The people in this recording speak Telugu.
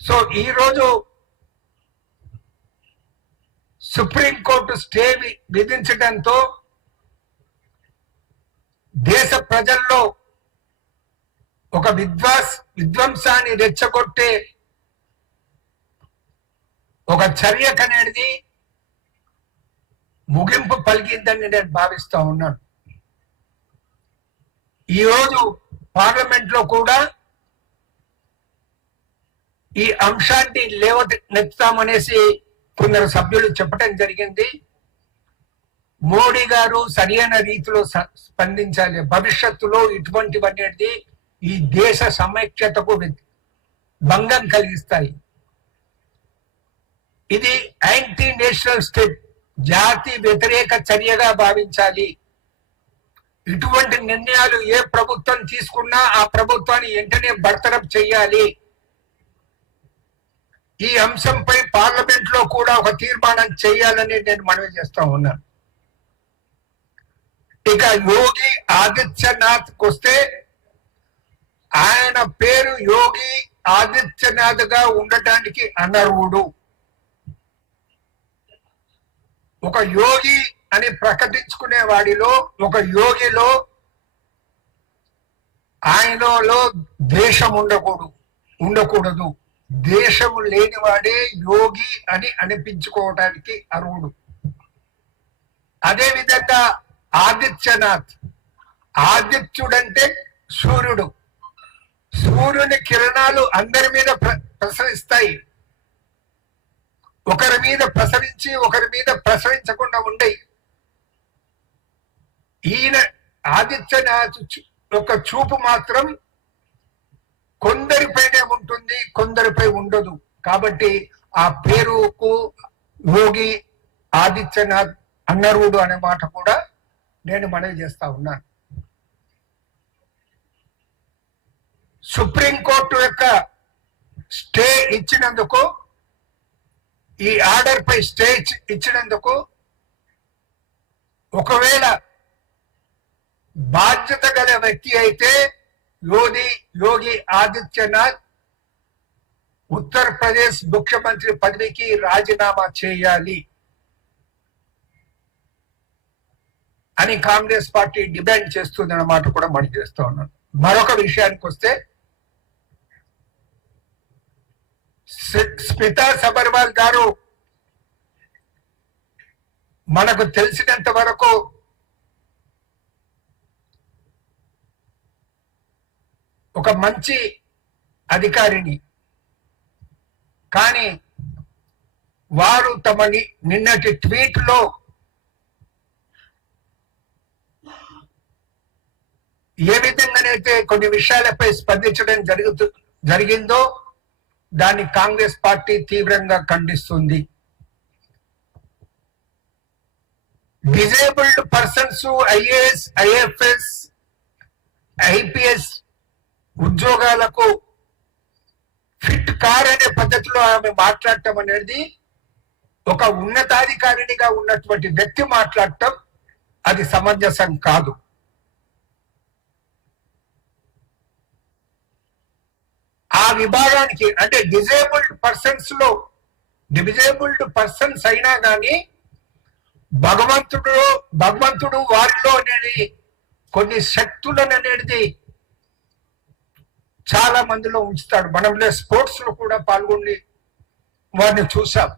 సో ఈరోజు సుప్రీంకోర్టు స్టే విధించడంతో దేశ ప్రజల్లో ఒక విధ్వంసాన్ని రెచ్చగొట్టే ఒక చర్యకనేది ముగింపు పలికిందని నేను భావిస్తా ఉన్నాను. ఈరోజు పార్లమెంట్ లో కూడా ఈ అంశాన్ని లేవనెత్తామనేసి కొందరు సభ్యులు చెప్పడం జరిగింది. మోడీ గారు సరైన రీతిలో స్పందించాలి. భవిష్యత్తులో ఇటువంటివన్నీ ఈ దేశ సమైక్యతకు భంగం కలిగిస్తాయి. ఇది యాంటీ నేషనల్ స్టెప్, జాతి వ్యతిరేక చర్యగా భావించాలి. ఇటువంటి నిర్ణయాలు ఏ ప్రభుత్వం తీసుకున్నా ఆ ప్రభుత్వాన్ని వెంటనే బర్తరఫ్ చేయాలి. ఈ అంశంపై పార్లమెంట్ లో కూడా ఒక తీర్మానం చేయాలని నేను మనవి చేస్తా ఉన్నాను. ఇక యోగి ఆదిత్యనాథ్ వస్తే ఆయన పేరు యోగి ఆదిత్యనాథ్ గా ఉండటానికి అనర్హుడు. ఒక యోగి అని ప్రకటించుకునే వాడిలో, ఒక యోగిలో ఆయనలో దేశం ఉండకూడదు. దేశము లేనివాడే యోగి అని అనిపించుకోవడానికి అర్హుడు. అదే విధంగా ఆదిత్యనాథ్, ఆదిత్యుడంటే సూర్యుడు. సూర్యుని కిరణాలు అందరి మీద ప్రసరిస్తాయి. ఒకరి మీద ప్రసరించి ఒకరి మీద ప్రసరించకుండా ఉండయి. ఈయన ఆదిత్యనాథ్ యొక్క చూపు మాత్రం కొందరిపైనే ఉంటుంది, కొందరిపై ఉండదు. కాబట్టి ఆ పేరుకు యోగి ఆదిత్యనాథ్ అనర్హుడు అనే మాట కూడా నేను మనవి చేస్తా ఉన్నాను. సుప్రీంకోర్టు యొక్క స్టే ఇచ్చినందుకు, ఈ ఆర్డర్ పై స్టే ఇచ్చినందుకు ఒకవేళ బాధ్యత గల వ్యక్తి అయితే యోగి ఆదిత్యనాథ్ ఉత్తరప్రదేశ్ ముఖ్యమంత్రి పదవికి రాజీనామా చేయాలి అని కాంగ్రెస్ పార్టీ డిమాండ్ చేస్తుందన్న మాట కూడా మనం చేస్తూ ఉన్నాం. మరొక విషయానికి వస్తే, స్మితా సబర్వాల్ గారు మనకు తెలిసినంత వరకు ఒక మంచి అధికారిని, కానీ వారు తమ నిన్నటి ట్వీట్ లో ఏ విధంగానైతే కొన్ని విషయాలపై స్పందించడం జరిగిందో దాన్ని కాంగ్రెస్ పార్టీ తీవ్రంగా ఖండిస్తుంది. Disabled persons, IAS, IFS, IPS ఉద్యోగాలకు ఫిట్ కారనే పద్ధతిలో ఆమె మాట్లాడటం అనేది, ఒక ఉన్నతాధికారినిగా ఉన్నటువంటి వ్యక్తి మాట్లాడటం అది సమంజసం కాదు. ఆ విభాగానికి అంటే డిజేబుల్డ్ పర్సన్స్ అయినా కానీ భగవంతుడు వారిలో అనేది కొన్ని శక్తులను అనేది చాలా మందిలో ఉంచుతాడు. మనం స్పోర్ట్స్ లో కూడా పాల్గొని వారిని చూసాం.